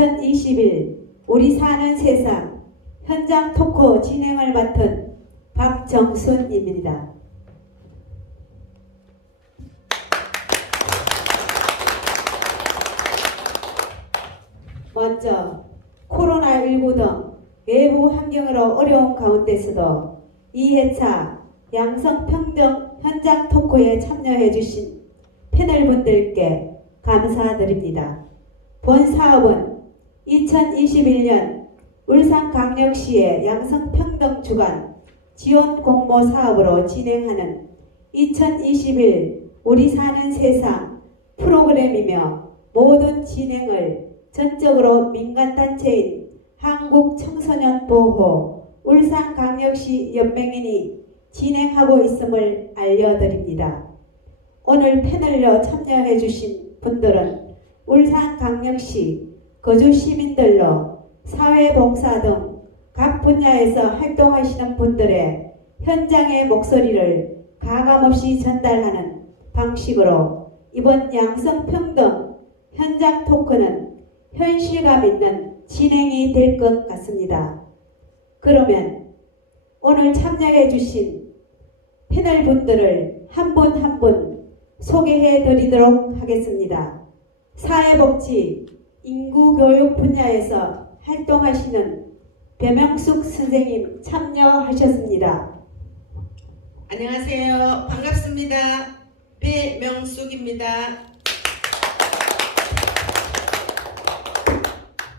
2021 우리 사는 세상 현장 토크 진행을 맡은 박정순입니다. 먼저 코로나19 등 외부 환경으로 어려운 가운데서도 2회차 양성평등 현장 토크에 참여해 주신 패널분들께 감사드립니다. 본 사업은 2021년 울산광역시의 양성평등 주간 지원 공모 사업으로 진행하는 2021 우리 사는 세상 프로그램이며 모든 진행을 전적으로 민간단체인 한국청소년보호 울산광역시 연맹인이 진행하고 있음을 알려드립니다. 오늘 패널로 참여해 주신 분들은 울산광역시 거주시민들로 사회봉사 등 각 분야에서 활동하시는 분들의 현장의 목소리를 가감없이 전달하는 방식으로 이번 양성평등 현장 토크는 현실감 있는 진행이 될 것 같습니다. 그러면 오늘 참여해 주신 패널분들을 한 분 한 분 소개해 드리도록 하겠습니다. 사회복지, 인구교육 분야에서 활동하시는 배명숙 선생님 참여하셨습니다. 안녕하세요. 반갑습니다. 배명숙입니다.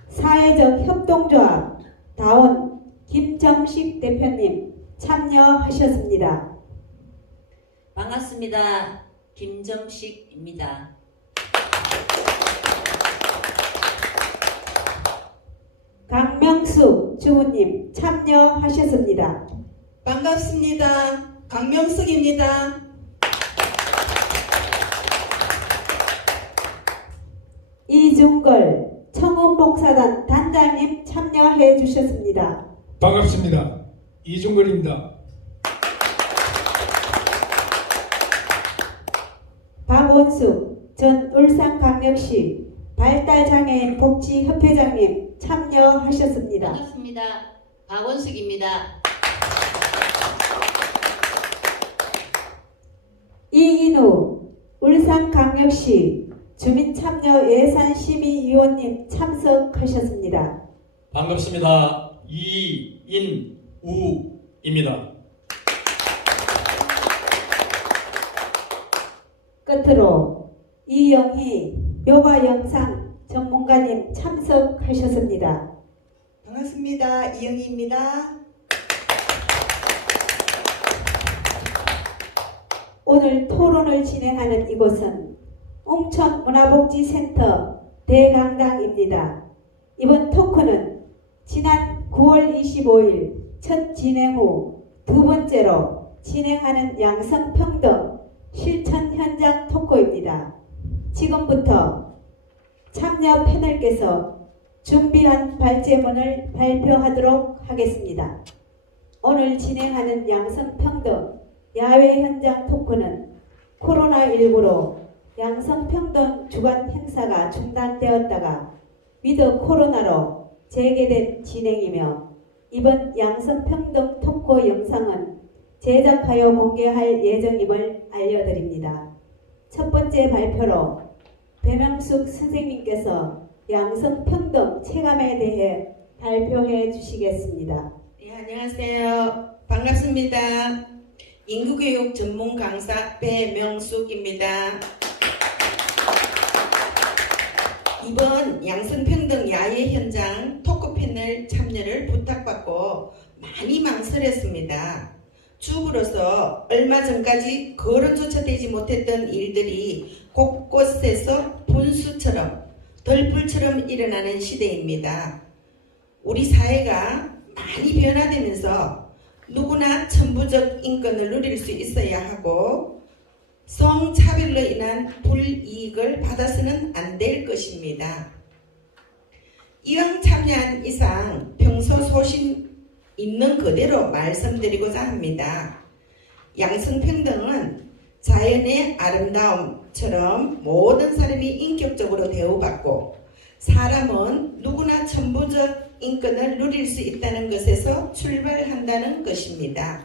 사회적 협동조합 다원 김정식 대표님 참여하셨습니다. 반갑습니다. 김정식입니다. 강명숙 주부님 참여하셨습니다. 반갑습니다. 강명숙입니다. 이중걸 청운봉사단 단장님 참여해 주셨습니다. 반갑습니다. 이중걸입니다. 박원숙 전 울산광역시 발달장애인 복지협회장님 참여하셨습니다. 반갑습니다. 박원숙입니다. 이인우 울산광역시 주민참여예산심의위원님 참석하셨습니다. 반갑습니다. 이인우입니다. 끝으로 이영희 요가 영상 전문가님 참석하셨습니다. 반갑습니다. 이영희입니다. 오늘 토론을 진행하는 이곳은 웅천문화복지센터 대강당입니다. 이번 토크는 지난 9월 25일 첫 진행 후 두 번째로 진행하는 양성평등 실천 현장 토크입니다. 지금부터 참여 패널께서 준비한 발제문을 발표하도록 하겠습니다. 오늘 진행하는 양성평등 야외 현장 토크는 코로나19로 양성평등 주간 행사가 중단되었다가 위드 코로나로 재개된 진행이며 이번 양성평등 토크 영상은 제작하여 공개할 예정임을 알려드립니다. 첫 번째 발표로 배명숙 선생님께서 양성평등 체감에 대해 발표해 주시겠습니다. 네, 안녕하세요. 반갑습니다. 인구교육 전문 강사 배명숙입니다. 이번 양성평등 야외 현장 토크 패널 참여를 부탁받고 많이 망설였습니다. 주부로서 얼마 전까지 거론조차 되지 못했던 일들이 곳곳에서 분수처럼 덜불처럼 일어나는 시대입니다. 우리 사회가 많이 변화되면서 누구나 천부적 인권을 누릴 수 있어야 하고 성차별로 인한 불이익을 받아서는 안 될 것입니다. 이왕 참여한 이상 평소 소신 있는 그대로 말씀드리고자 합니다. 양성평등은 자연의 아름다움처럼 모든 사람이 인격적으로 대우받고 사람은 누구나 천부적 인권을 누릴 수 있다는 것에서 출발한다는 것입니다.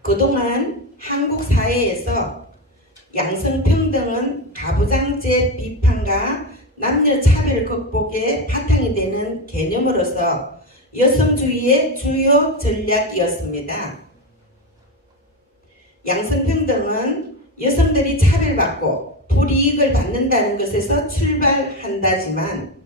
그동안 한국 사회에서 양성평등은 가부장제 비판과 남녀 차별 극복의 바탕이 되는 개념으로서 여성주의의 주요 전략이었습니다. 양성평등은 여성들이 차별받고 불이익을 받는다는 것에서 출발한다지만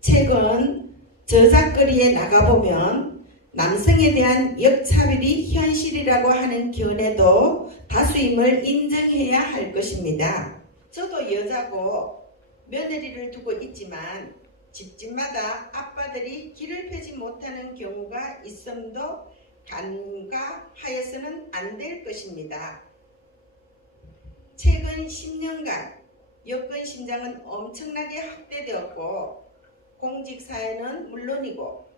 최근 저작거리에 나가보면 남성에 대한 역차별이 현실이라고 하는 견해도 다수임을 인정해야 할 것입니다. 저도 여자고 며느리를 두고 있지만 집집마다 아빠들이 길을 펴지 못하는 경우가 있음도 간과하여서는 안 될 것입니다. 최근 10년간 여권 신장은 엄청나게 확대되었고 공직사회는 물론이고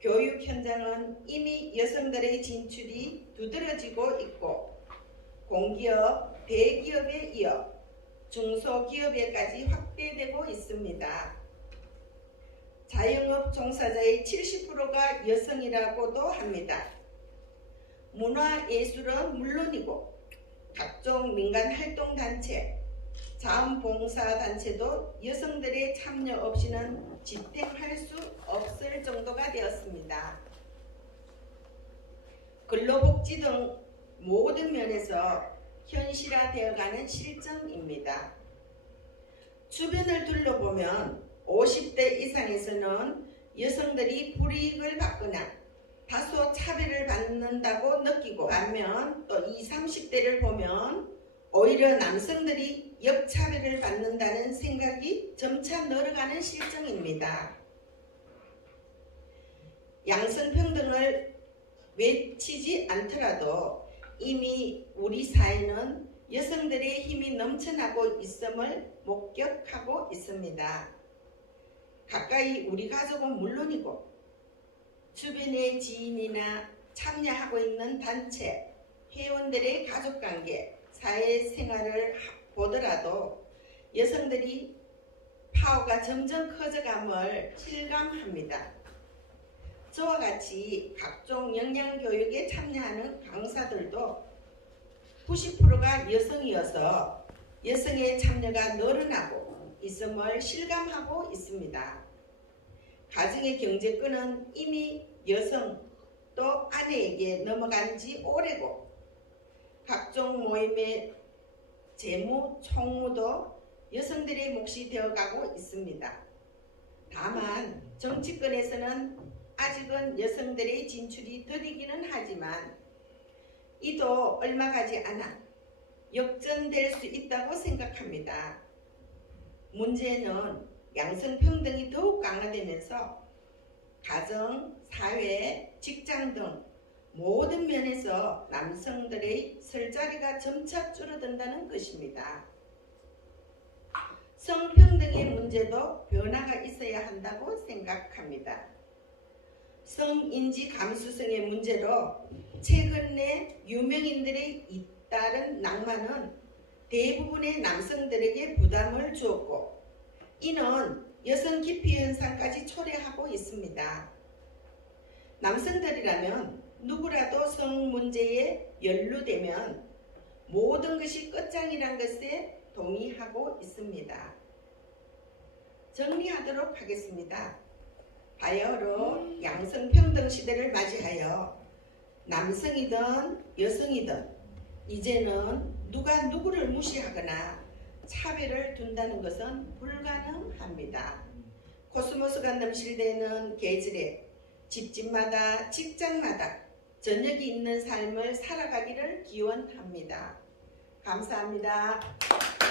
교육 현장은 이미 여성들의 진출이 두드러지고 있고 공기업, 대기업에 이어 중소기업에까지 확대되고 있습니다. 자영업 종사자의 70%가 여성이라고도 합니다. 문화예술은 물론이고 각종 민간활동단체, 자원봉사단체도 여성들의 참여 없이는 지탱할 수 없을 정도가 되었습니다. 근로복지 등 모든 면에서 현실화되어가는 실정입니다. 주변을 둘러보면 50대 이상에서는 여성들이 불이익을 받거나 다소 차별을 받는다고 느끼고 반면 또 20, 30대를 보면 오히려 남성들이 역차별을 받는다는 생각이 점차 늘어가는 실정입니다. 양성평등을 외치지 않더라도 이미 우리 사회는 여성들의 힘이 넘쳐나고 있음을 목격하고 있습니다. 가까이 우리 가족은 물론이고 주변의 지인이나 참여하고 있는 단체, 회원들의 가족관계, 사회생활을 보더라도 여성들이 파워가 점점 커져감을 실감합니다. 저와 같이 각종 영양교육에 참여하는 강사들도 90%가 여성이어서 여성의 참여가 늘어나고 있음을 실감하고 있습니다. 가정의 경제권은 이미 여성 또 아내에게 넘어간 지 오래고 각종 모임의 재무, 총무도 여성들의 몫이 되어가고 있습니다. 다만 정치권에서는 아직은 여성들의 진출이 더디기는 하지만 이도 얼마 가지 않아 역전될 수 있다고 생각합니다. 문제는 양성평등이 더욱 강화되면서 가정, 사회, 직장 등 모든 면에서 남성들의 설 자리가 점차 줄어든다는 것입니다. 성평등의 문제도 변화가 있어야 한다고 생각합니다. 성인지 감수성의 문제로 최근에 유명인들의 잇따른 낭만은 대부분의 남성들에게 부담을 주었고 이는 여성 기피 현상까지 초래하고 있습니다. 남성들이라면 누구라도 성 문제에 연루되면 모든 것이 끝장이란 것에 동의하고 있습니다. 정리하도록 하겠습니다. 바야흐로 양성평등 시대를 맞이하여 남성이든 여성이든 이제는 누가 누구를 무시하거나 차별을 둔다는 것은 불가능합니다. 코스모스가 넘실대는 계절에 집집마다 직장마다 저녁이 있는 삶을 살아가기를 기원합니다. 감사합니다.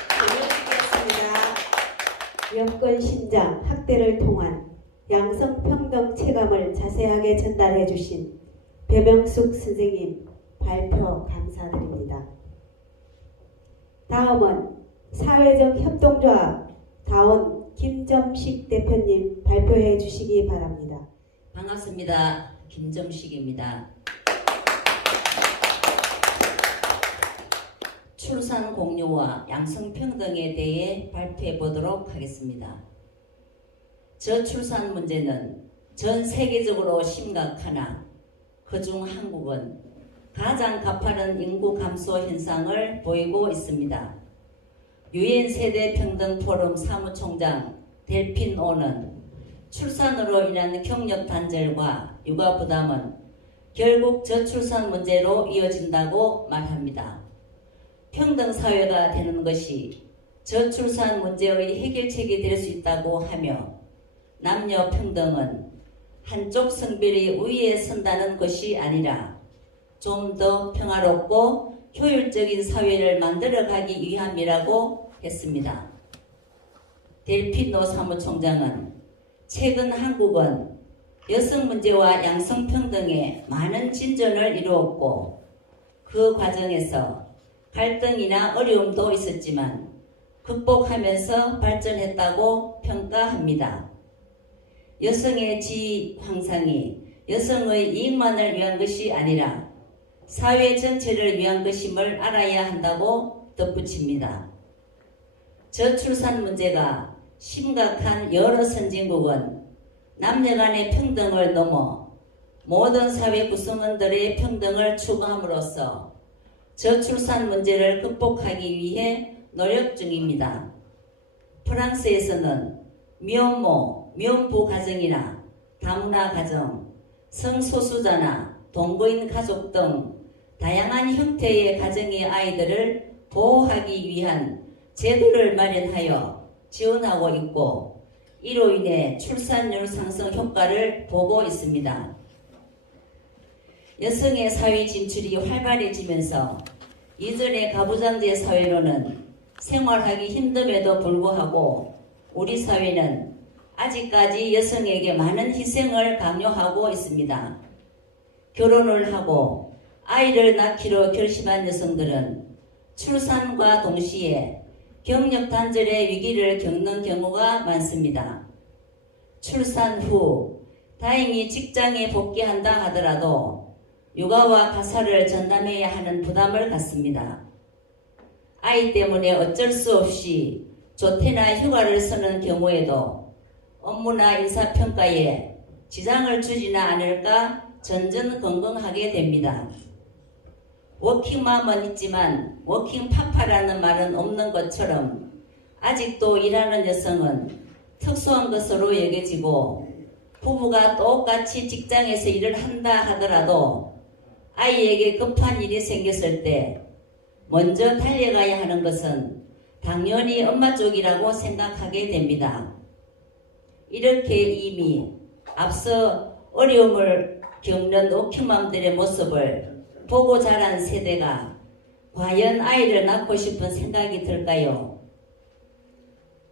김현숙이었습니다. 여권 신장 학대를 통한 양성평등 체감을 자세하게 전달해 주신 배명숙 선생님 발표 감사드립니다. 다음은 사회적 협동조합 다원 김점식 대표님 발표해 주시기 바랍니다. 반갑습니다. 김점식입니다. 출산 공휴 인유와 양성평등에 대해 발표해 보도록 하겠습니다. 저출산 문제는 전 세계적으로 심각하나 그중 한국은 가장 가파른 인구 감소 현상을 보이고 있습니다. 유엔 세대평등포럼 사무총장 델핀 오는 출산으로 인한 경력 단절과 육아 부담은 결국 저출산 문제로 이어진다고 말합니다. 평등사회가 되는 것이 저출산 문제의 해결책이 될 수 있다고 하며 남녀 평등은 한쪽 성별이 위에 선다는 것이 아니라 좀 더 평화롭고 효율적인 사회를 만들어가기 위함이라고 했습니다. 델피노 사무총장은 최근 한국은 여성 문제와 양성 평등에 많은 진전을 이루었고 그 과정에서 갈등이나 어려움도 있었지만 극복하면서 발전했다고 평가합니다. 여성의 지위 향상이 여성의 이익만을 위한 것이 아니라 사회 전체를 위한 것임을 알아야 한다고 덧붙입니다. 저출산 문제가 심각한 여러 선진국은 남녀 간의 평등을 넘어 모든 사회 구성원들의 평등을 추구함으로써 저출산 문제를 극복하기 위해 노력 중입니다. 프랑스에서는 미혼모, 미혼부 가정이나 다문화 가정, 성소수자나 동거인 가족 등 다양한 형태의 가정의 아이들을 보호하기 위한 제도를 마련하여 지원하고 있고 이로 인해 출산율 상승 효과를 보고 있습니다. 여성의 사회 진출이 활발해지면서 이전의 가부장제 사회로는 생활하기 힘듦에도 불구하고 우리 사회는 아직까지 여성에게 많은 희생을 강요하고 있습니다. 결혼을 하고 아이를 낳기로 결심한 여성들은 출산과 동시에 경력 단절의 위기를 겪는 경우가 많습니다. 출산 후 다행히 직장에 복귀한다 하더라도 육아와 가사를 전담해야 하는 부담을 갖습니다. 아이 때문에 어쩔 수 없이 조퇴나 휴가를 쓰는 경우에도 업무나 인사평가에 지장을 주지는 않을까 전전긍긍하게 됩니다. 워킹맘은 있지만 워킹파파라는 말은 없는 것처럼 아직도 일하는 여성은 특수한 것으로 여겨지고 부부가 똑같이 직장에서 일을 한다 하더라도 아이에게 급한 일이 생겼을 때 먼저 달려가야 하는 것은 당연히 엄마 쪽이라고 생각하게 됩니다. 이렇게 이미 앞서 어려움을 겪는 워킹맘들의 모습을 보고 자란 세대가 과연 아이를 낳고 싶은 생각이 들까요?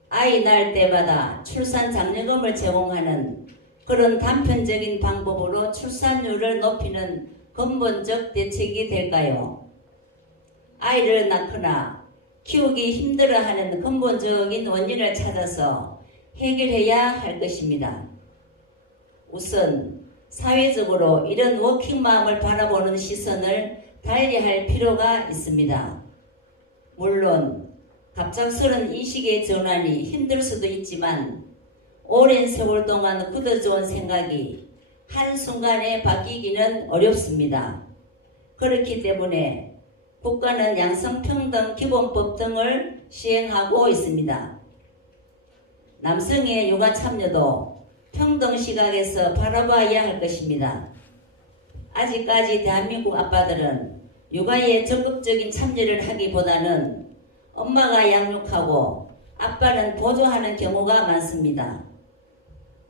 아이 낳을 때마다 출산 장려금을 제공하는 그런 단편적인 방법으로 출산율을 높이는 근본적 대책이 될까요? 아이를 낳거나 키우기 힘들어하는 근본적인 원인을 찾아서 해결해야 할 것입니다. 우선 사회적으로 이런 워킹맘을 바라보는 시선을 달리할 필요가 있습니다. 물론 갑작스런 인식의 전환이 힘들 수도 있지만 오랜 세월 동안 굳어져온 생각이 한순간에 바뀌기는 어렵습니다. 그렇기 때문에 국가는 양성평등 기본법 등을 시행하고 있습니다. 남성의 육아 참여도 평등 시각에서 바라봐야 할 것입니다. 아직까지 대한민국 아빠들은 육아에 적극적인 참여를 하기보다는 엄마가 양육하고 아빠는 보조하는 경우가 많습니다.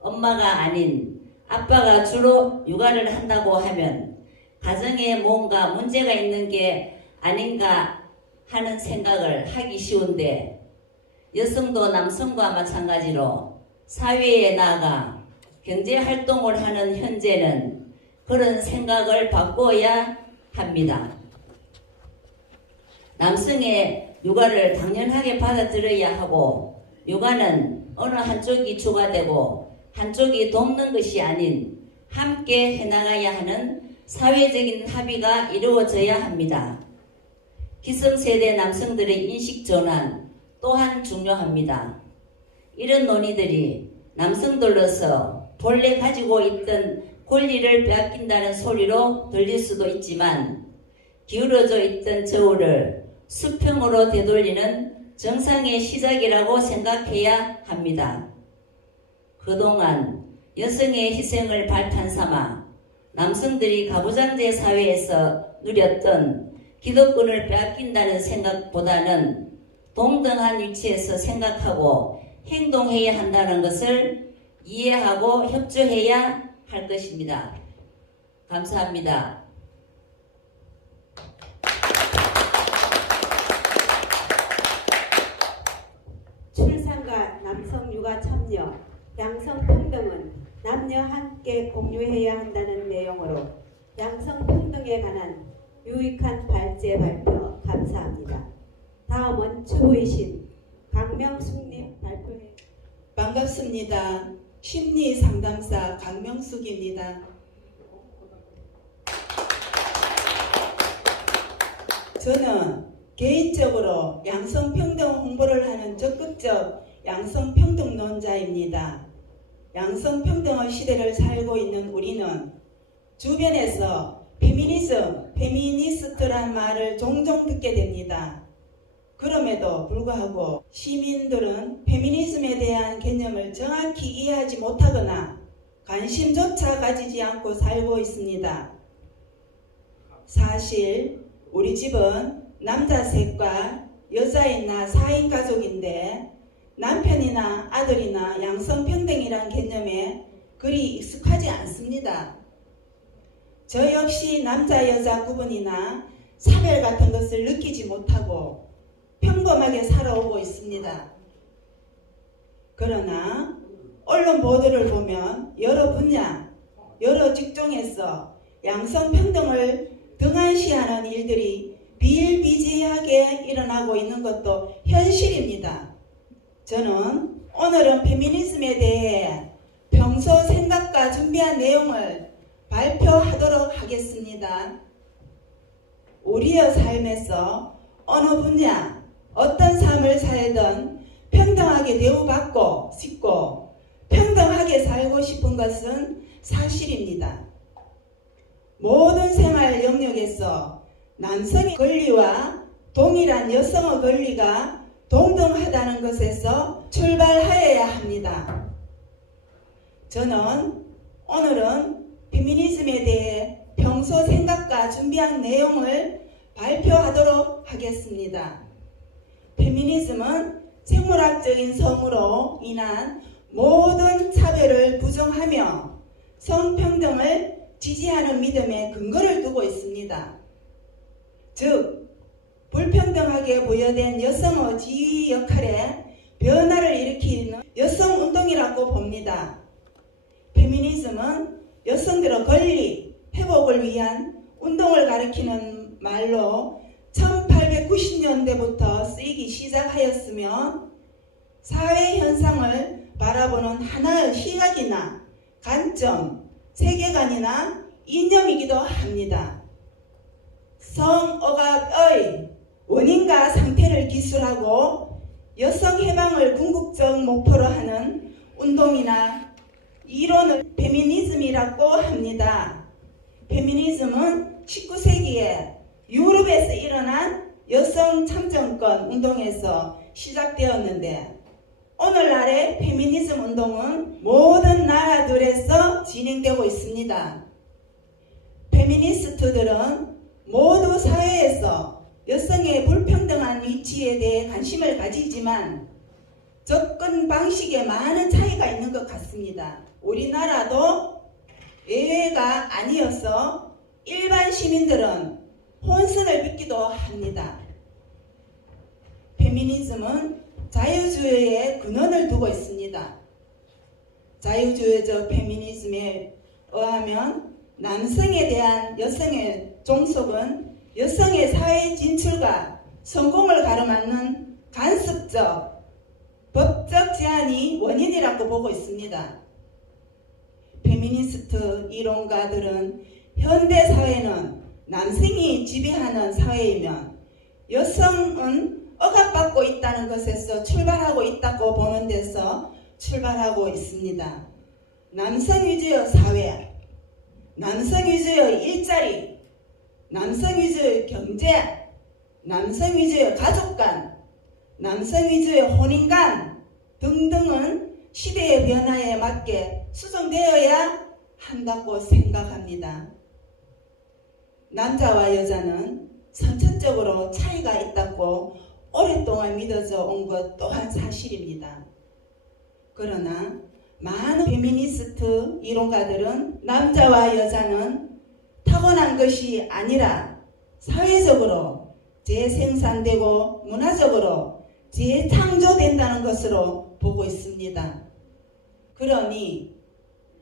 엄마가 아닌 아빠가 주로 육아를 한다고 하면 가정에 뭔가 문제가 있는 게 아닌가 하는 생각을 하기 쉬운데 여성도 남성과 마찬가지로 사회에 나가 경제활동을 하는 현재는 그런 생각을 바꿔야 합니다. 남성의 육아를 당연하게 받아들여야 하고 육아는 어느 한쪽이 주가 되고 한쪽이 돕는 것이 아닌 함께 해나가야 하는 사회적인 합의가 이루어져야 합니다. 기성세대 남성들의 인식 전환 또한 중요합니다. 이런 논의들이 남성들로서 본래 가지고 있던 권리를 빼앗긴다는 소리로 들릴 수도 있지만 기울어져 있던 저울을 수평으로 되돌리는 정상의 시작이라고 생각해야 합니다. 그동안 여성의 희생을 발판 삼아 남성들이 가부장제 사회에서 누렸던 기득권을 빼앗긴다는 생각보다는 동등한 위치에서 생각하고 행동해야 한다는 것을 이해하고 협조해야 할 것입니다. 감사합니다. 출산과 남성 육아 참여, 양성 평등은 남녀 함께 공유해야 한다는 내용으로 양성 평등에 관한 유익한 발제 발표 감사합니다. 다음은 추후이신 강명숙님 발표해. 반갑습니다. 심리상담사 강명숙입니다. 저는 개인적으로 양성평등 홍보를 하는 적극적 양성평등론자입니다. 양성평등의 시대를 살고 있는 우리는 주변에서 페미니즘, 페미니스트란 말을 종종 듣게 됩니다. 그럼에도 불구하고 시민들은 페미니즘에 대한 개념을 정확히 이해하지 못하거나 관심조차 가지지 않고 살고 있습니다. 사실 우리 집은 남자 셋과 여자인 나 4인 가족인데 남편이나 아들이나 양성평등이란 개념에 그리 익숙하지 않습니다. 저 역시 남자 여자 구분이나 차별 같은 것을 느끼지 못하고 평범하게 살아오고 있습니다. 그러나 언론 보도를 보면 여러 분야, 여러 직종에서 양성평등을 등한시하는 일들이 비일비재하게 일어나고 있는 것도 현실입니다. 저는 오늘은 페미니즘에 대해 평소 생각과 준비한 내용을 발표하도록 하겠습니다. 우리의 삶에서 어느 분야, 어떤 삶을 살든 평등하게 대우받고 싶고 평등하게 살고 싶은 것은 사실입니다. 모든 생활 영역에서 남성의 권리와 동일한 여성의 권리가 동등하다는 것에서 출발하여야 합니다. 저는 오늘은 페미니즘에 대해 평소 생각과 준비한 내용을 발표하도록 하겠습니다. 페미니즘은 생물학적인 성으로 인한 모든 차별을 부정하며 성평등을 지지하는 믿음에 근거를 두고 있습니다. 즉, 불평등하게 부여된 여성의 지위 역할에 변화를 일으키는 여성운동이라고 봅니다. 페미니즘은 여성들의 권리, 회복을 위한 운동을 가리키는 말로 1890년대부터 쓰이기 시작하였으며 사회 현상을 바라보는 하나의 시각이나 관점, 세계관이나 이념이기도 합니다. 성억압의 원인과 상태를 기술하고 여성 해방을 궁극적 목표로 하는 운동이나 이론을 페미니즘이라고 합니다. 페미니즘은 19세기에 유럽에서 일어난 여성 참정권 운동에서 시작되었는데 오늘날의 페미니즘 운동은 모든 나라들에서 진행되고 있습니다. 페미니스트들은 모두 사회에서 여성의 불평등한 위치에 대해 관심을 가지지만 접근 방식에 많은 차이가 있는 것 같습니다. 우리나라도 예외가 아니어서 일반 시민들은 혼선을 빚기도 합니다. 페미니즘은 자유주의의 근원을 두고 있습니다. 자유주의적 페미니즘에 의하면 남성에 대한 여성의 종속은 여성의 사회 진출과 성공을 가로막는 간섭적, 법적 제한이 원인이라고 보고 있습니다. 페미니스트 이론가들은 현대 사회는 남성이 지배하는 사회이면 여성은 억압받고 있다는 것에서 출발하고 있다고 보는 데서 출발하고 있습니다. 남성 위주의 사회, 남성 위주의 일자리, 남성 위주의 경제, 남성 위주의 가족관, 남성 위주의 혼인관 등등은 시대의 변화에 맞게 수정되어야 한다고 생각합니다. 남자와 여자는 선천적으로 차이가 있다고 오랫동안 믿어져 온 것 또한 사실입니다. 그러나 많은 페미니스트 이론가들은 남자와 여자는 타고난 것이 아니라 사회적으로 재생산되고 문화적으로 재창조된다는 것으로 보고 있습니다. 그러니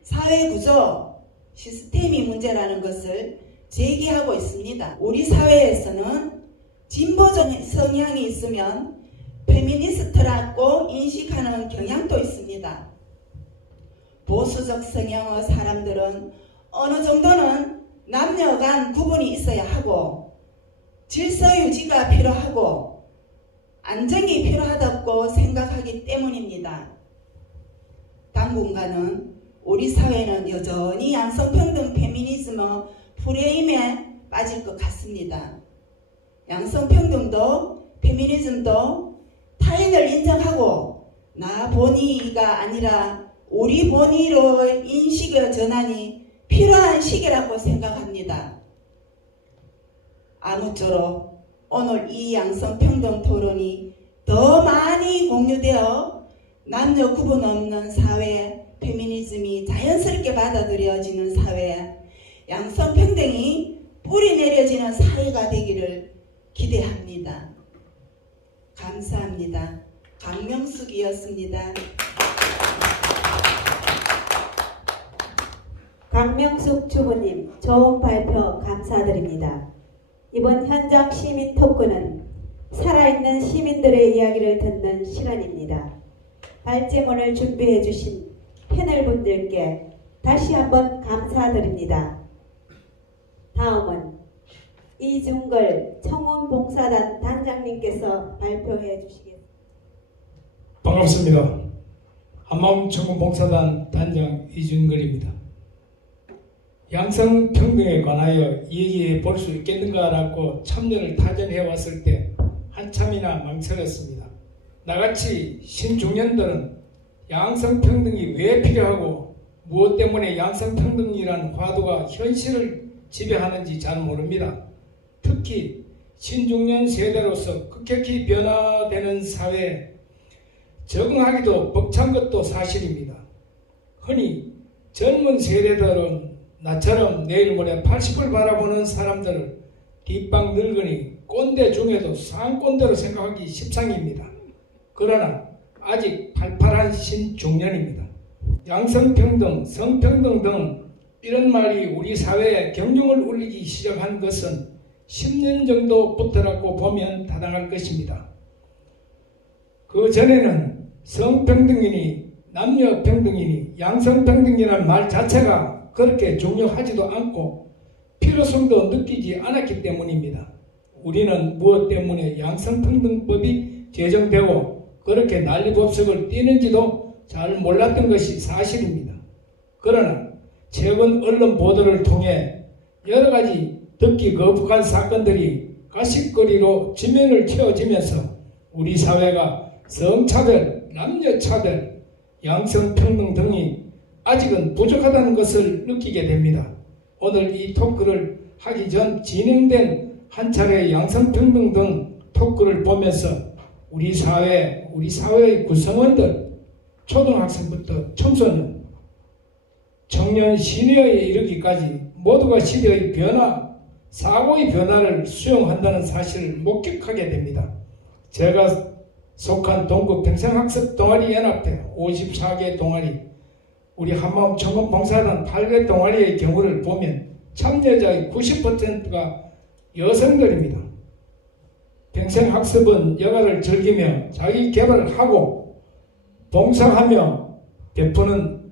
사회구조, 시스템이 문제라는 것을 제기하고 있습니다. 우리 사회에서는 진보적 성향이 있으면 페미니스트라고 인식하는 경향도 있습니다. 보수적 성향의 사람들은 어느 정도는 남녀 간 구분이 있어야 하고 질서 유지가 필요하고 안정이 필요하다고 생각하기 때문입니다. 당분간은 우리 사회는 여전히 양성평등 페미니즘의 프레임에 빠질 것 같습니다. 양성평등도 페미니즘도 타인을 인정하고 나 본의가 아니라 우리 본의로 인식의 전환이 필요한 시기라고 생각합니다. 아무쪼록 오늘 이 양성평등 토론이 더 많이 공유되어 남녀 구분 없는 사회, 페미니즘이 자연스럽게 받아들여지는 사회, 양성평등이 뿌리 내려지는 사회가 되기를 기대합니다. 감사합니다. 강명숙이었습니다. 강명숙 주부님, 좋은 발표 감사드립니다. 이번 현장 시민 토크는 살아있는 시민들의 이야기를 듣는 시간입니다. 발제문을 준비해 주신 패널분들께 다시 한번 감사드립니다. 다음은 이중걸 청운봉사단 단장님께서 발표해 주시겠습니다. 반갑습니다. 한마음 청운봉사단 단장 이준걸입니다. 양성평등에 관하여 얘기해 볼 수 있겠는가라고 참여를 타전해 왔을 때 한참이나 망설였습니다. 나같이 신중년들은 양성평등이 왜 필요하고 무엇 때문에 양성평등이라는 화두가 현실을 지배하는지 잘 모릅니다. 특히 신중년 세대로서 급격히 변화되는 사회에 적응하기도 벅찬 것도 사실입니다. 흔히 젊은 세대들은 나처럼 내일 모레 80을 바라보는 사람들을 뒷방 늙은이 꼰대 중에도 상꼰대로 생각하기 십상입니다. 그러나 아직 팔팔한 신중년입니다. 양성평등, 성평등 등 이런 말이 우리 사회에 경륜을 울리기 시작한 것은 10년 정도부터라고 보면 타당할 것입니다. 그 전에는 성평등이니 남녀평등이니 양성평등이라는 말 자체가 그렇게 중요하지도 않고 필요성도 느끼지 않았기 때문입니다. 우리는 무엇 때문에 양성평등법이 제정되고 그렇게 난리법석을 띄는지도 잘 몰랐던 것이 사실입니다. 그러나 최근 언론 보도를 통해 여러 가지 듣기 거북한 사건들이 가십거리로 지면을 채워지면서 우리 사회가 성차별, 남녀차별, 양성평등 등이 아직은 부족하다는 것을 느끼게 됩니다. 오늘 이 토크를 하기 전 진행된 한 차례 양성평등 등 토크를 보면서 우리 사회의 구성원들, 초등학생부터 청소년, 청년, 시니어에 이르기까지 모두가 시대의 변화, 사고의 변화를 수용한다는 사실을 목격하게 됩니다. 제가 속한 동구 평생학습 동아리 연합회 54개 동아리, 우리 한마음 청운봉사단 8개 동아리의 경우를 보면 참여자의 90%가 여성들입니다. 평생학습은 여가를 즐기며 자기 개발을 하고 봉사하며 베푸는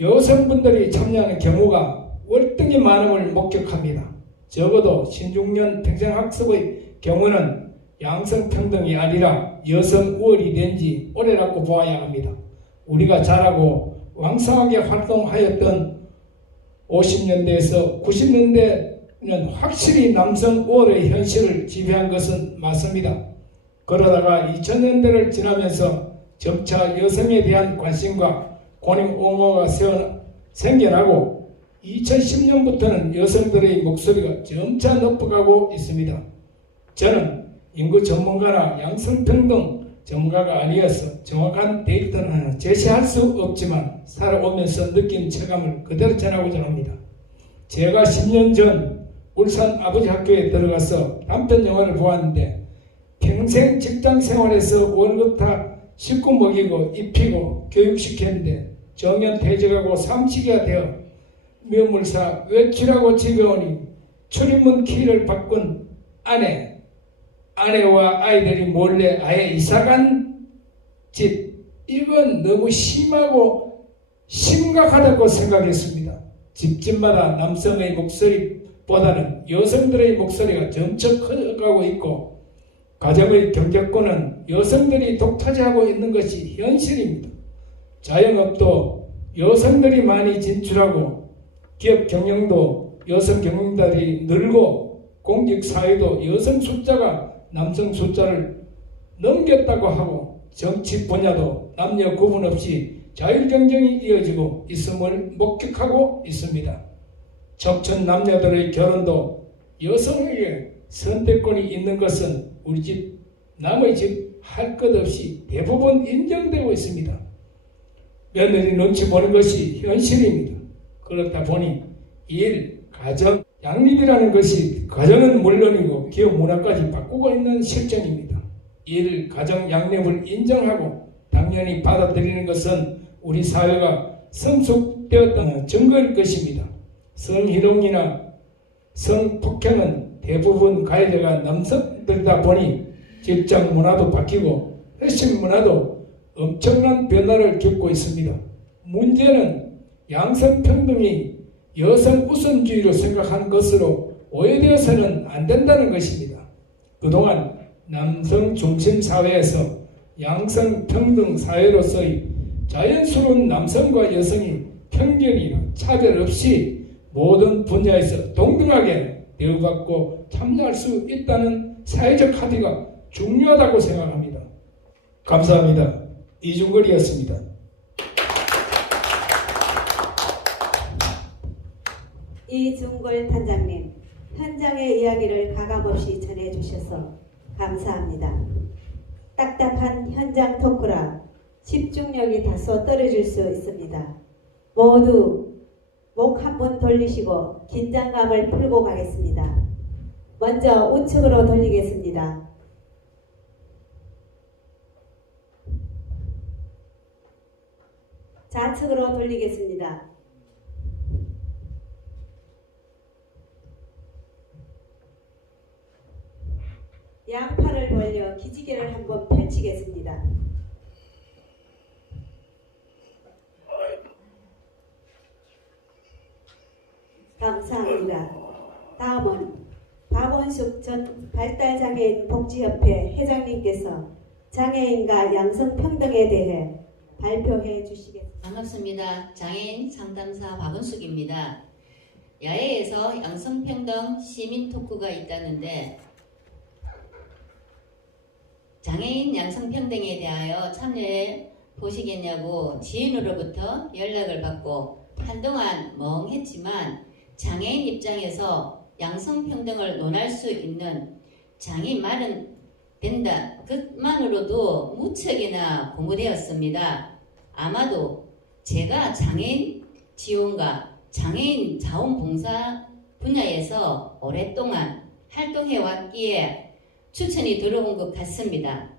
여성분들이 참여하는 경우가 월등히 많음을 목격합니다. 적어도 신중년 평생학습의 경우는 양성평등이 아니라 여성 우월이 된 지 오래라고 보아야 합니다. 우리가 잘하고 왕성하게 활동하였던 50년대에서 90년대는 확실히 남성 우월의 현실을 지배한 것은 맞습니다. 그러다가 2000년대를 지나면서 점차 여성에 대한 관심과 권위 옹호가 생겨나고 2010년부터는 여성들의 목소리가 점차 높아가고 있습니다. 저는 인구 전문가나 양성평등 전문가가 아니어서 정확한 데이터는 제시할 수 없지만 살아오면서 느낀 체감을 그대로 전하고자 합니다. 제가 10년 전 울산 아버지 학교에 들어가서 단편 영화를 보았는데 평생 직장 생활에서 월급 다 싣고 먹이고 입히고 교육시켰는데 정년 퇴직하고 삼식이가 되어 매물사 외출하고 집에 오니 출입문 키를 바꾼 아내와 아이들이 몰래 아예 이사간 집, 이건 너무 심하고 심각하다고 생각했습니다. 집집마다 남성의 목소리보다는 여성들의 목소리가 점차 커가고 있고 가정의 경제권은 여성들이 독차지하고 있는 것이 현실입니다. 자영업도 여성들이 많이 진출하고 기업 경영도 여성 경영자들이 늘고 공직사회도 여성 숫자가 남성 숫자를 넘겼다고 하고 정치 분야도 남녀 구분 없이 자율 경쟁이 이어지고 있음을 목격하고 있습니다. 척천 남녀들의 결혼도 여성에게 선택권이 있는 것은 우리 집, 남의 집 할 것 없이 대부분 인정되고 있습니다. 며느리 눈치 보는 것이 현실입니다. 그렇다 보니 일, 가정, 양립이라는 것이 가정은 물론이고 기업 문화까지 바꾸고 있는 실정입니다. 일, 가정, 양립을 인정하고 당연히 받아들이는 것은 우리 사회가 성숙되었다는 증거일 것입니다. 성희롱이나 성폭행은 대부분 가해자가 남성들이다 보니 직장 문화도 바뀌고 회식 문화도 엄청난 변화를 겪고 있습니다. 문제는 양성평등이 여성 우선주의로 생각한 것으로 오해되어서는 안 된다는 것입니다. 그동안 남성 중심 사회에서 양성평등 사회로서의 자연스러운 남성과 여성이 편견이나 차별 없이 모든 분야에서 동등하게 대우받고 참여할 수 있다는 사회적 합의가 중요하다고 생각합니다. 감사합니다. 이중걸이었습니다. 이중걸 단장님, 현장의 이야기를 가감없이 전해주셔서 감사합니다. 딱딱한 현장 토크라 집중력이 다소 떨어질 수 있습니다. 모두 목 한 번 돌리시고 긴장감을 풀고 가겠습니다. 먼저 우측으로 돌리겠습니다. 좌측으로 돌리겠습니다. 양팔을 벌려 기지개를 한번 펼치겠습니다. 감사합니다. 다음은 박원숙 전 발달장애인 복지협회 회장님께서 장애인과 양성평등에 대해 발표해 주시겠습니다. 반갑습니다. 장애인 상담사 박은숙입니다. 야외에서 양성평등 시민 토크가 있다는데 장애인 양성평등에 대하여 참여해 보시겠냐고 지인으로부터 연락을 받고 한동안 멍했지만 장애인 입장에서 양성평등을 논할 수 있는 장이 마련된다. 그것만으로도 무척이나 공부되었습니다. 아마도 제가 장애인 지원과 장애인 자원봉사 분야에서 오랫동안 활동해왔기에 추천이 들어온 것 같습니다.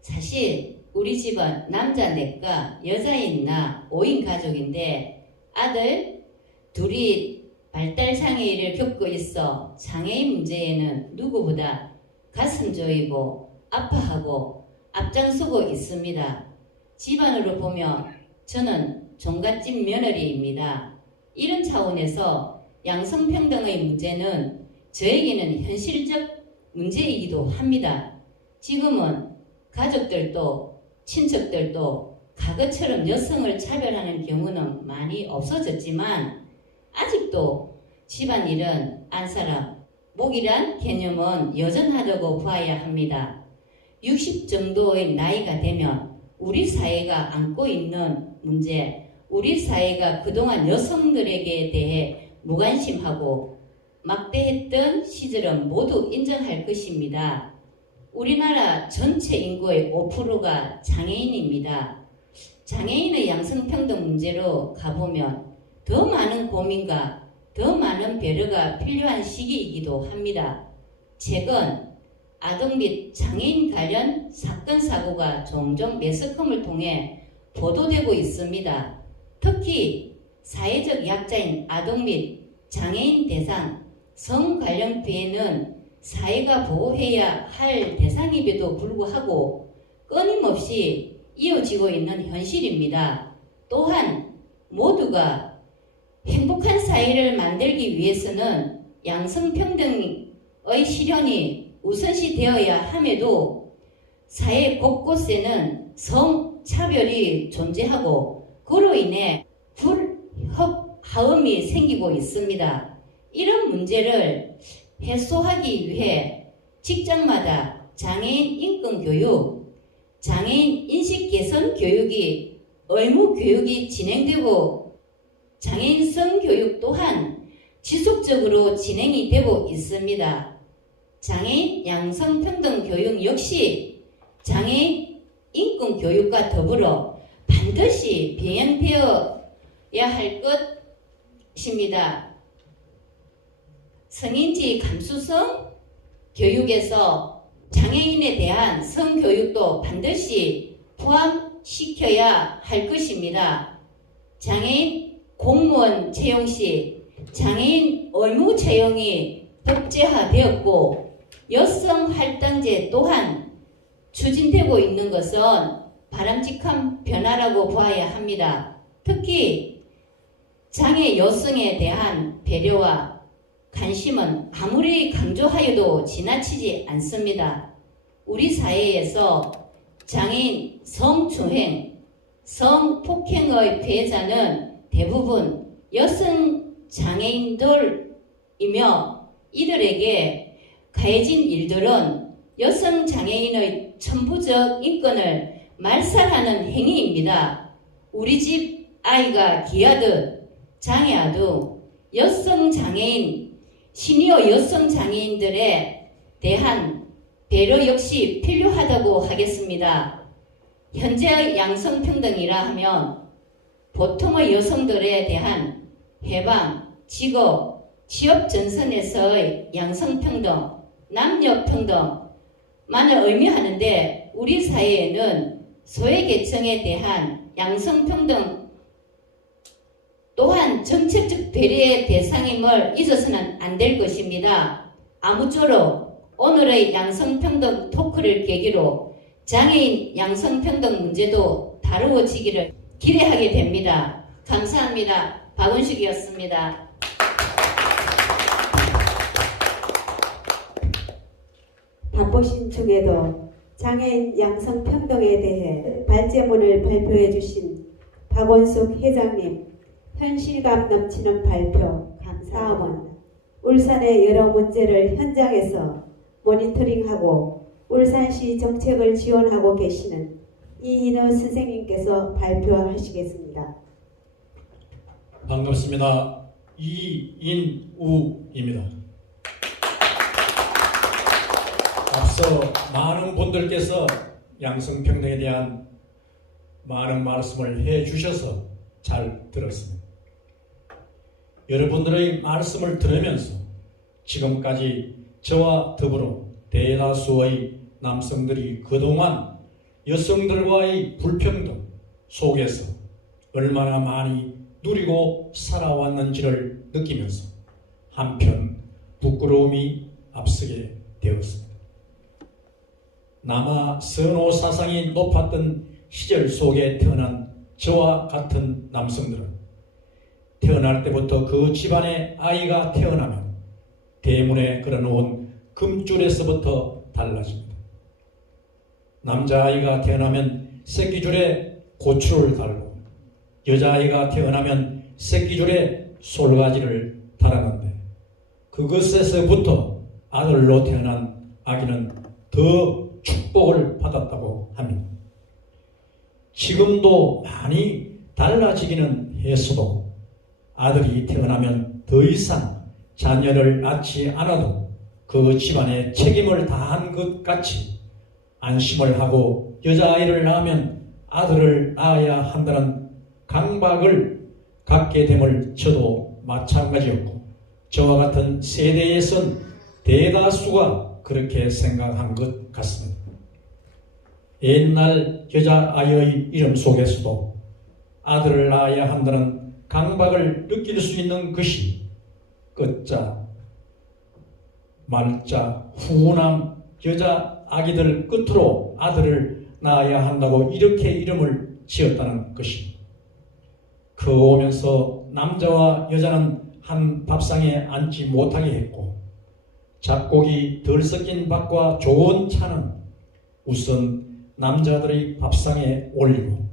사실 우리 집은 남자 넷과 여자인 나 5인 가족인데 아들 둘이 발달장애를 겪고 있어 장애인 문제에는 누구보다 가슴 조이고 아파하고 앞장서고 있습니다. 집안으로 보면 저는 종갓집 며느리입니다. 이런 차원에서 양성평등의 문제는 저에게는 현실적 문제이기도 합니다. 지금은 가족들도 친척들도 과거처럼 여성을 차별하는 경우는 많이 없어졌지만 아직도 집안일은 안사람, 목이란 개념은 여전하다고 봐야 합니다. 60 정도의 나이가 되면 우리 사회가 안고 있는 문제, 우리 사회가 그동안 여성들에게 대해 무관심하고 막대했던 시절은 모두 인정할 것입니다. 우리나라 전체 인구의 5%가 장애인입니다. 장애인의 양성평등 문제로 가보면 더 많은 고민과 더 많은 배려가 필요한 시기이기도 합니다. 최근 아동 및 장애인 관련 사건 사고가 종종 매스컴을 통해 보도되고 있습니다. 특히 사회적 약자인 아동 및 장애인 대상 성 관련 피해는 사회가 보호해야 할 대상임에도 불구하고 끊임없이 이어지고 있는 현실입니다. 또한 모두가 행복한 사회를 만들기 위해서는 양성평등의 실현이 우선시 되어야 함에도 사회 곳곳에는 성차별이 존재하고 그로 인해 불합화음이 생기고 있습니다. 이런 문제를 해소하기 위해 직장마다 장애인 인권 교육, 장애인 인식 개선 교육이 의무 교육이 진행되고 장애인 성교육 또한 지속적으로 진행이 되고 있습니다. 장애인 양성평등 교육 역시 장애인 인권 교육과 더불어 반드시 병행되어야 할 것입니다. 성인지 감수성 교육에서 장애인에 대한 성교육도 반드시 포함시켜야 할 것입니다. 장애인 공무원 채용 시 장애인 의무 채용이 법제화되었고 여성 할당제 또한 추진되고 있는 것은 바람직한 변화라고 봐야 합니다. 특히 장애 여성에 대한 배려와 관심은 아무리 강조하여도 지나치지 않습니다. 우리 사회에서 장애인 성추행, 성폭행의 피해자는 대부분 여성 장애인들이며 이들에게 가해진 일들은 여성 장애인의 천부적 인권을 말살하는 행위입니다. 우리 집 아이가 귀하듯 장애아도 여성 장애인, 시니어 여성 장애인들에 대한 배려 역시 필요하다고 하겠습니다. 현재의 양성평등이라 하면 보통의 여성들에 대한 해방, 직업, 취업 전선에서의 양성평등, 남녀평등만을 의미하는데 우리 사회에는 소외계층에 대한 양성평등 또한 정책적 배려의 대상임을 잊어서는 안 될 것입니다. 아무쪼록 오늘의 양성평등 토크를 계기로 장애인 양성평등 문제도 다루어지기를 기대하게 됩니다. 감사합니다. 박은숙이었습니다. 바쁘신 중에도 장애인 양성평등에 대해 발제문을 발표해 주신 박원숙 회장님 현실감 넘치는 발표 감사함은 울산의 여러 문제를 현장에서 모니터링하고 울산시 정책을 지원하고 계시는 이인우 선생님께서 발표하시겠습니다. 반갑습니다. 이인우입니다. 앞서 많은 분들께서 양성평등에 대한 많은 말씀을 해주셔서 잘 들었습니다. 여러분들의 말씀을 들으면서 지금까지 저와 더불어 대다수의 남성들이 그동안 여성들과의 불평등 속에서 얼마나 많이 누리고 살아왔는지를 느끼면서 한편 부끄러움이 앞서게 되었습니다. 남아 선호 사상이 높았던 시절 속에 태어난 저와 같은 남성들은 태어날 때부터 그 집안에 아이가 태어나면 대문에 걸어놓은 금줄에서부터 달라집니다. 남자아이가 태어나면 새끼줄에 고추를 달고 여자아이가 태어나면 새끼줄에 솔가지를 달았는데 그것에서부터 아들로 태어난 아기는 더 축복을 받았다고 합니다. 지금도 많이 달라지기는 했어도 아들이 태어나면 더 이상 자녀를 낳지 않아도 그 집안의 책임을 다한 것 같이 안심을 하고 여자아이를 낳으면 아들을 낳아야 한다는 강박을 갖게 됨을 저도 마찬가지였고 저와 같은 세대에선 대다수가 그렇게 생각한 것 같습니다. 옛날 여자아이의 이름 속에서도 아들을 낳아야 한다는 강박을 느낄 수 있는 것이 끝자, 말자, 후남 여자 아기들 끝으로 아들을 낳아야 한다고 이렇게 이름을 지었다는 것입니다. 그 오면서 남자와 여자는 한 밥상에 앉지 못하게 했고 잡곡이 덜 섞인 밥과 좋은 차는 우선 남자들의 밥상에 올리고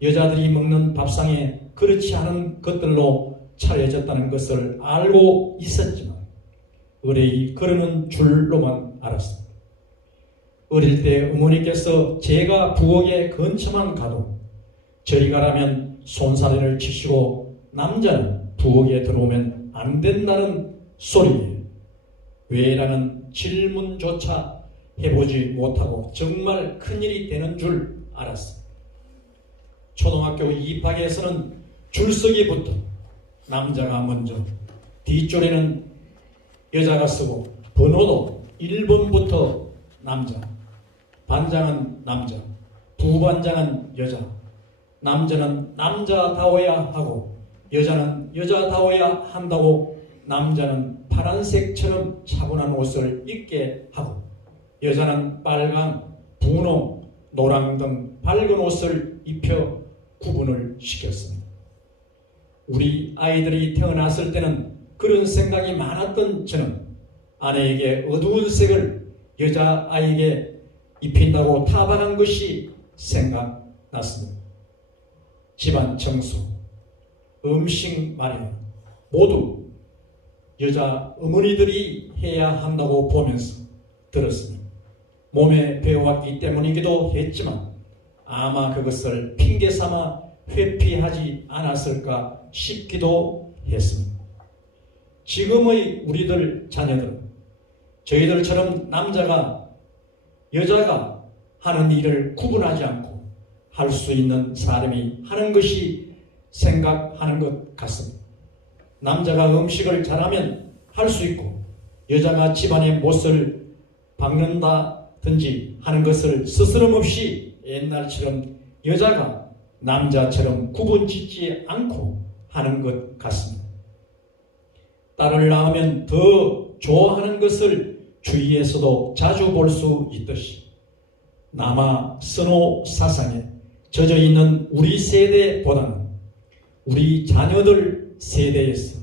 여자들이 먹는 밥상에 그렇지 않은 것들로 차려졌다는 것을 알고 있었지만 의뢰이 그러는 줄로만 알았습니다. 어릴 때 어머니께서 제가 부엌에 근처만 가도 저리 가라면 손사래를 치시고 남자는 부엌에 들어오면 안 된다는 소리에 왜라는 질문조차 해보지 못하고 정말 큰일이 되는 줄 알았습니다. 초등학교 입학에서는 줄서기부터 남자가 먼저 뒷줄에는 여자가 쓰고 번호도 1번부터 남자, 반장은 남자, 부반장은 여자, 남자는 남자다워야 하고 여자는 여자다워야 한다고 남자는 파란색처럼 차분한 옷을 입게 하고 여자는 빨강, 분홍, 노랑 등 밝은 옷을 입혀 구분을 시켰습니다. 우리 아이들이 태어났을 때는 그런 생각이 많았던 저는 아내에게 어두운 색을 여자아이에게 입힌다고 타박한 것이 생각났습니다. 집안 청소, 음식 마련 모두 여자 어머니들이 해야 한다고 보면서 들었습니다. 몸에 배워왔기 때문이기도 했지만 아마 그것을 핑계 삼아 회피하지 않았을까 싶기도 했습니다. 지금의 우리들 자녀들은 저희들처럼 남자가 여자가 하는 일을 구분하지 않고 할 수 있는 사람이 하는 것이 생각하는 것 같습니다. 남자가 음식을 잘하면 할 수 있고 여자가 집안의 못을 박는다든지 하는 것을 스스럼없이 옛날처럼 여자가 남자처럼 구분짓지 않고 하는 것 같습니다. 딸을 낳으면 더 좋아하는 것을 주위에서도 자주 볼 수 있듯이 남아 선호 사상에 젖어 있는 우리 세대보다는 우리 자녀들 세대에서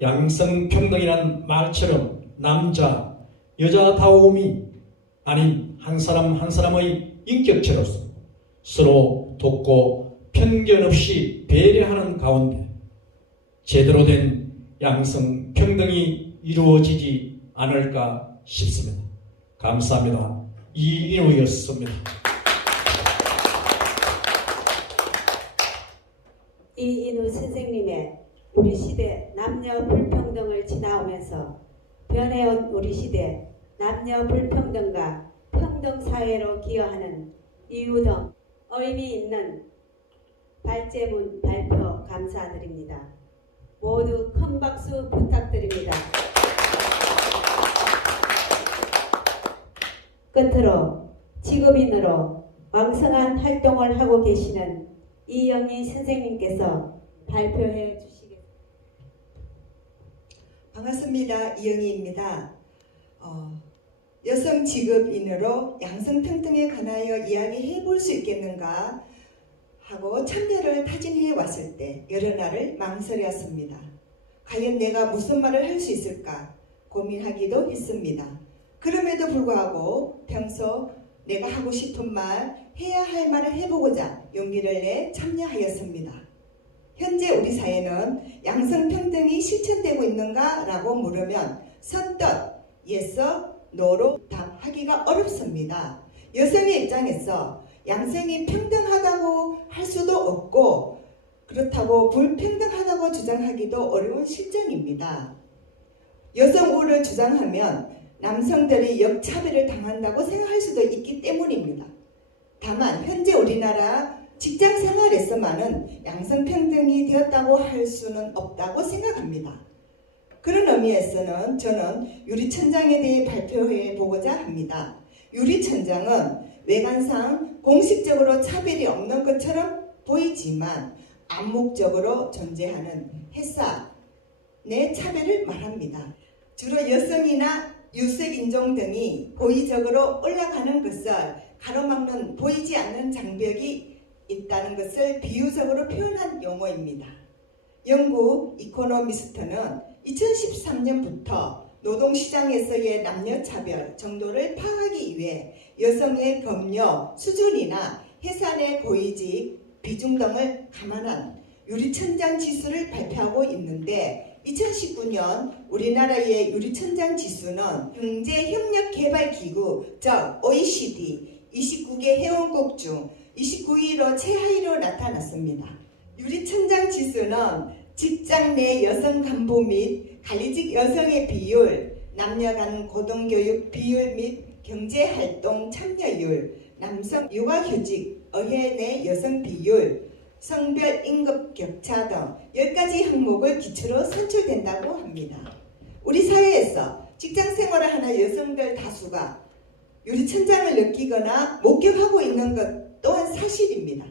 양성평등이란 말처럼 남자, 여자다움이 아닌 한 사람 한 사람의 인격체로서 서로 돕고 편견 없이 배려하는 가운데 제대로 된 양성평등이 이루어지지 않을까 싶습니다. 감사합니다. 이인우였습니다. 이인우 선생님의 우리 시대 남녀 불평등을 지나오면서 변해온 우리 시대 남녀 불평등과 평등사회로 기여하는 이유 등 의미 있는 발제문 발표 감사드립니다. 모두 큰 박수 부탁드립니다. 끝으로 직업인으로 왕성한 활동을 하고 계시는 이영희 선생님께서 발표해 주시겠습니다. 반갑습니다. 이영희입니다. 여성 직업인으로 양성평등에 관하여 이야기해 볼 수 있겠는가 하고 참여를 타진해 왔을 때 여러 날을 망설였습니다. 과연 내가 무슨 말을 할 수 있을까 고민하기도 했습니다. 그럼에도 불구하고 평소 내가 하고 싶은 말, 해야 할 말을 해보고자 용기를 내 참여하였습니다. 현재 우리 사회는 양성평등이 실천되고 있는가? 라고 물으면 선뜻 예서, 노로 답하기가 어렵습니다. 여성의 입장에서 양성이 평등하다고 할 수도 없고 그렇다고 불평등하다고 주장하기도 어려운 실정입니다. 여성 우월을 주장하면 남성들이 역차별을 당한다고 생각할 수도 있기 때문입니다. 다만 현재 우리나라 직장 생활에서만은 양성평등이 되었다고 할 수는 없다고 생각합니다. 그런 의미에서는 저는 유리천장에 대해 발표해 보고자 합니다. 유리천장은 외관상 공식적으로 차별이 없는 것처럼 보이지만 암묵적으로 존재하는 회사 내 차별을 말합니다. 주로 여성이나 유색인종 등이 고의적으로 올라가는 것을 가로막는 보이지 않는 장벽이 있다는 것을 비유적으로 표현한 용어입니다. 영국 이코노미스트는 2013년부터 노동시장에서의 남녀차별 정도를 파악하기 위해 여성의 급여 수준이나 회사 내 고위직 비중 등을 감안한 유리천장 지수를 발표하고 있는데 2019년 우리나라의 유리천장 지수는 경제협력개발기구 즉 OECD 29개 회원국 중 29위로 최하위로 나타났습니다. 유리천장 지수는 직장 내 여성 간부 및 관리직 여성의 비율, 남녀 간 고등교육 비율 및 경제활동 참여율, 남성 육아휴직, 의회 내 여성 비율, 성별 임금 격차 등 10가지 항목을 기초로 산출된다고 합니다. 우리 사회에서 직장 생활을 하는 여성들 다수가 유리천장을 느끼거나 목격하고 있는 것 또한 사실입니다.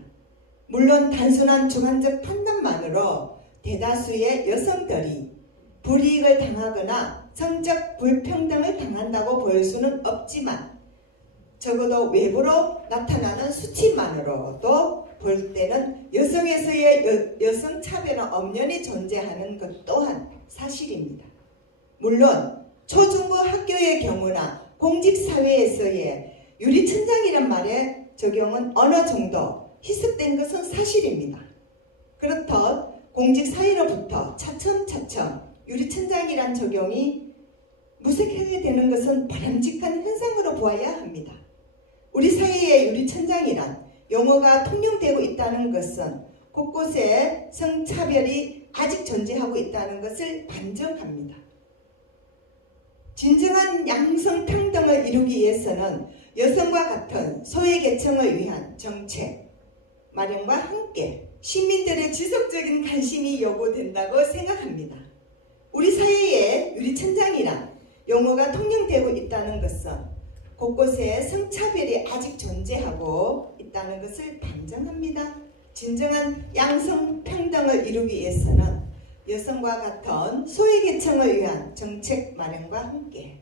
물론 단순한 주관적 판단만으로 대다수의 여성들이 불이익을 당하거나 성적 불평등을 당한다고 볼 수는 없지만 적어도 외부로 나타나는 수치만으로도 볼 때는 여성에서의 여성 차별은 엄연히 존재하는 것 또한 사실입니다. 물론 초중고 학교의 경우나 공직사회에서의 유리천장이란 말의 적용은 어느 정도 희석된 것은 사실입니다. 그렇듯 공직사회로부터 차츰차츰 유리천장이란 적용이 무색하게 되는 것은 바람직한 현상으로 보아야 합니다. 우리 사회의 유리천장이란 용어가 통용되고 있다는 것은 곳곳에 성차별이 아직 존재하고 있다는 것을 반증합니다. 진정한 양성평등을 이루기 위해서는 여성과 같은 소외계층을 위한 정책 마련과 함께 시민들의 지속적인 관심이 요구된다고 생각합니다. 우리 사회에 유리천장이란 용어가 통용되고 있다는 것은 곳곳에 성차별이 아직 존재하고 있다는 것을 반증합니다. 진정한 양성평등을 이루기 위해서는 여성과 같은 소외계층을 위한 정책 마련과 함께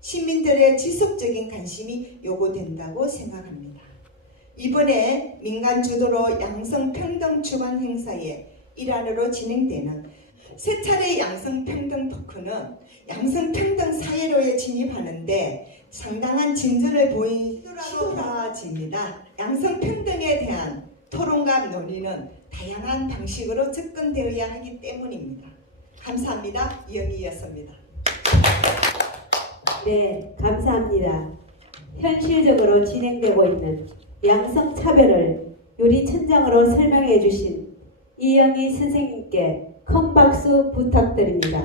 시민들의 지속적인 관심이 요구된다고 생각합니다. 이번에 민간 주도로 양성평등 주관 행사의 일환으로 진행되는 세 차례 양성평등 토크는 양성평등 사회로에 진입하는데 상당한 진전을 보인 시도라고 봐집니다. 양성평등에 대한 토론과 논의는 다양한 방식으로 접근되어야 하기 때문입니다. 감사합니다. 이영희였습니다. 네, 감사합니다. 현실적으로 진행되고 있는 양성차별을 유리천장으로 설명해 주신 이영희 선생님께 큰 박수 부탁드립니다.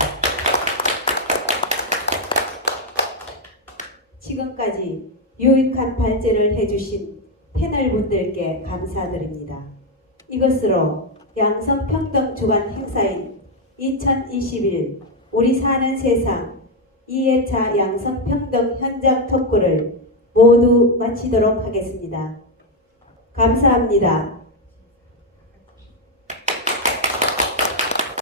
지금까지 유익한 발제를 해주신 패널분들께 감사드립니다. 이것으로 양성평등 주간 행사인 2021 우리 사는 세상 2회차 양성평등 현장 토크를 모두 마치도록 하겠습니다. 감사합니다.